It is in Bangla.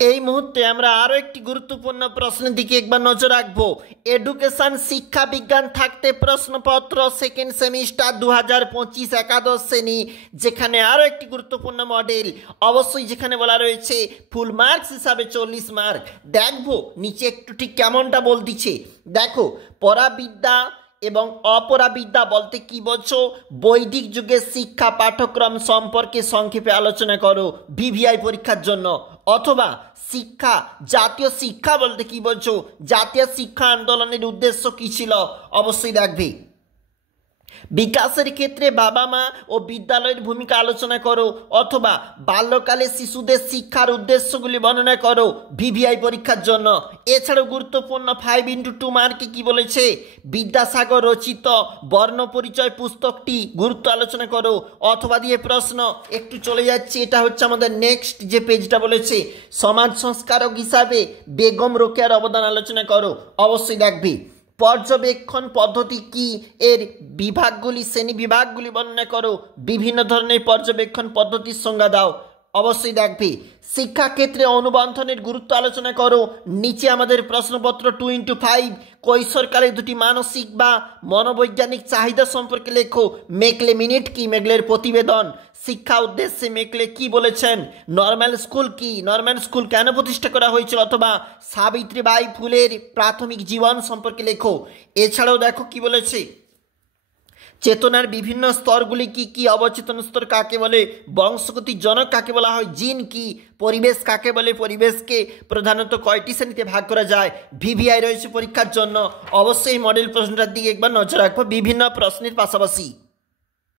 এই মুহূর্তে আমরা আরো একটি গুরুত্বপূর্ণ প্রশ্নের দিকে একবার নজর রাখবো। এডুকেশন শিক্ষা বিজ্ঞান থাকতে প্রশ্নপত্র সেকেন্ড সেমিস্টার 2025 একাদশ শ্রেণী, যেখানে আরো একটি গুরুত্বপূর্ণ মডেল অবশ্যই, যেখানে বলা রয়েছে ফুল মার্কস হিসাবে 40 মার্ক। দেখবো নিচে একটু ঠিক কেমনটা বলতিছে। দেখো, পরাবিদ্যা এবং অপরাবিদ্যা বলতে কি বলছো? বৈদিক যুগের শিক্ষা পাঠ্যক্রম সম্পর্কে সংক্ষেপে আলোচনা করো ভিভিআই পরীক্ষার জন্য। অথবা শিক্ষা, জাতীয় শিক্ষা বলতে কি বলছো? জাতীয় শিক্ষা আন্দোলনের উদ্দেশ্য কি ছিল? অবশ্যই দেখবে। বিকাশের ক্ষেত্রে বাবা মা ও বিদ্যালয়ের ভূমিকা আলোচনা করো। অথবা বাল্যকালে শিশুদের শিক্ষার উদ্দেশ্যগুলি বর্ণনা করো ভিভিআই পরীক্ষার জন্য। এছাড়াও গুরুত্বপূর্ণ 5x2 মার্কে কি বলেছে? বিদ্যাসাগর রচিত বর্ণ পরিচয় পুস্তকটি গুরুত্ব আলোচনা করো। অথবা দিয়ে প্রশ্ন একটু চলে যাচ্ছে, এটা হচ্ছে আমাদের নেক্সট যে পেজটা বলেছে, সমাজ সংস্কারক হিসাবে বেগম রোকেয়ার অবদান আলোচনা করো। অবশ্যই দেখবে। পর্যবেক্ষণ পদ্ধতি কি? এর বিভাগগুলি, শ্রেণী বিভাগগুলি বর্ণনা করো। বিভিন্ন ধরনের পর্যবেক্ষণ পদ্ধতির সংজ্ঞা দাও। অবশ্যই দেখবে। শিক্ষাক্ষেত্রে অনুবন্ধনের গুরুত্ব আলোচনা করো। নিচে আমাদের প্রশ্নপত্র 2x5 কৈশোরকালে দুটি মানসিক বা মনোবৈজ্ঞানিক চাহিদা সম্পর্কে লেখো। মেকলে মিনিট কি? মেকলের প্রতিবেদন। শিক্ষা উদ্দেশ্যে মেকলে কি বলেছেন? নর্মাল স্কুল কি? নর্মাল স্কুল কেন প্রতিষ্ঠা করা হয়েছিল? অথবা সাবিত্রীবাই ফুলের প্রাথমিক জীবন সম্পর্কে লেখো। এছাড়াও দেখো কি বলেছে, চেতনার বিভিন্ন স্তরগুলি কি কি? অবচেতন স্তর কাকে বলে? বংশগতির জনক কাকে বলা হয়? জিন কি? পরিবেশ কাকে বলে? পরিবেশকে প্রধানত কয়টি শ্রেণীতে ভাগ করা যায়? ভিভিআই রয়েছে পরীক্ষার জন্য। অবশ্যই মডেল প্রশ্নটার দিকে একবার নজর রাখবো বিভিন্ন প্রশ্নের পাশাপাশি।